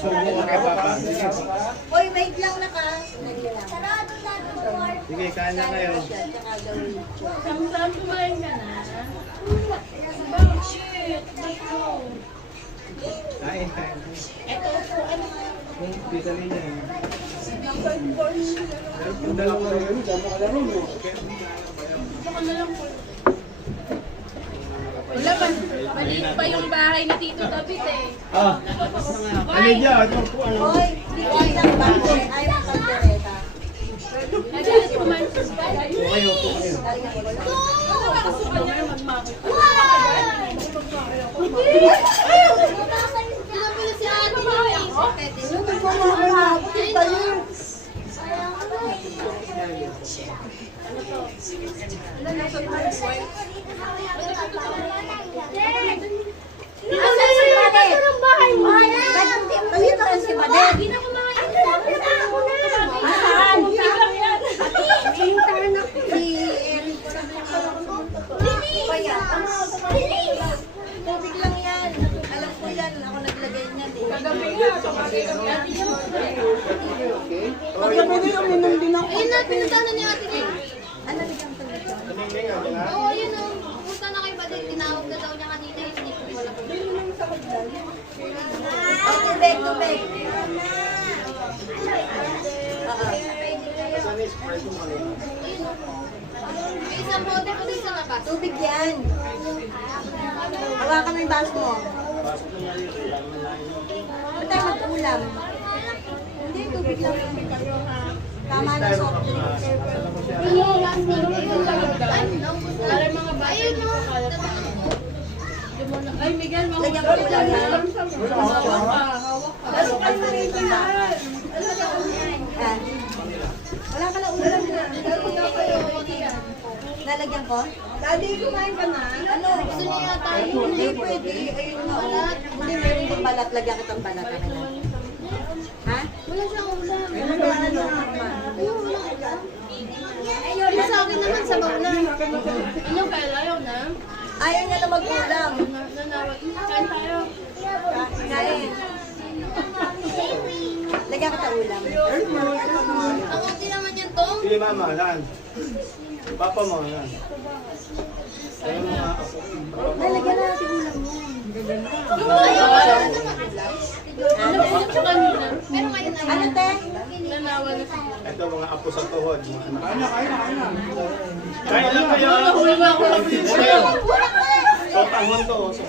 Subo ka kay Papa. Uy, wait lang na ka. Sige, kain na kayo. Saan kumain ka na? Shit! Kain, kain. Ito po, ano? Pisa niya eh. Baka na lang po. Wala pa. Maliit pa yung bahay ni Tito David eh. Ah, ano dyan? Ito po ano? Uy, di ko isang bakit. Ayaw ang kaldereta. Nagalit ko man sa bahay. Po kayo, po kayo. Nakasukan niya magmakot. Si ate mo eh. Yung nagmamahapit tayo. Dito ka si Bade. Asan? Si Eric. Kaya, tubig lang yan. Alam ko yan. Ako naglagay niyan eh. Pagkabi yung minum din ako. Ayun na, pinuntahan ni ate Lee. Ano bigyan ko nito? Oo, yun o. Pumunta na kay Badit. Tinawag na daw niya kanina yung hindi ko wala ko. Oh, tubig, tubig. Ayun o. May isang bote ko din sa labas. Tubig yan. Hawakan mo yung baso mo. Ba't tayo mag-ulam? Hindi, tubig lang yan. Tama na soft drinks. Para mga bahay. Ayun o. Ay, Miguel, mga Lagyan ko ulam yan. hawak ka. Basukan mo rin ito yan. Wala ka na ulam na. Lalagyan ko? Daddy, kumain ka na? Ano? Gusto niya yata yun. Hindi pwede. Ayun na. Hindi, meron kong balat. Lagyan ko itong balat. Ha? Wala siyang ulam. Ano ba? Ano? Ayun, walang ulam. Yung sa akin naman sa baulan. Ano kaya ayaw na? Ayaw niya na mag-ulam. Nanawag. Kain tayo. Kain. Lagyan ko itong ulam. Ang unti naman yan to. Sige mama, saan? Papa mo, yan. Ano mga apo? Lalagyan na natin ulam mo. Ayaw, wala na naman ulam. Ano ba yung sa kanina? Pero ngayon na Ano, te? Nanawa na. Ito mga apo sa tuhod. Mga anak. Kaya lang kayo. Wala ako lang. So, tangon to. So,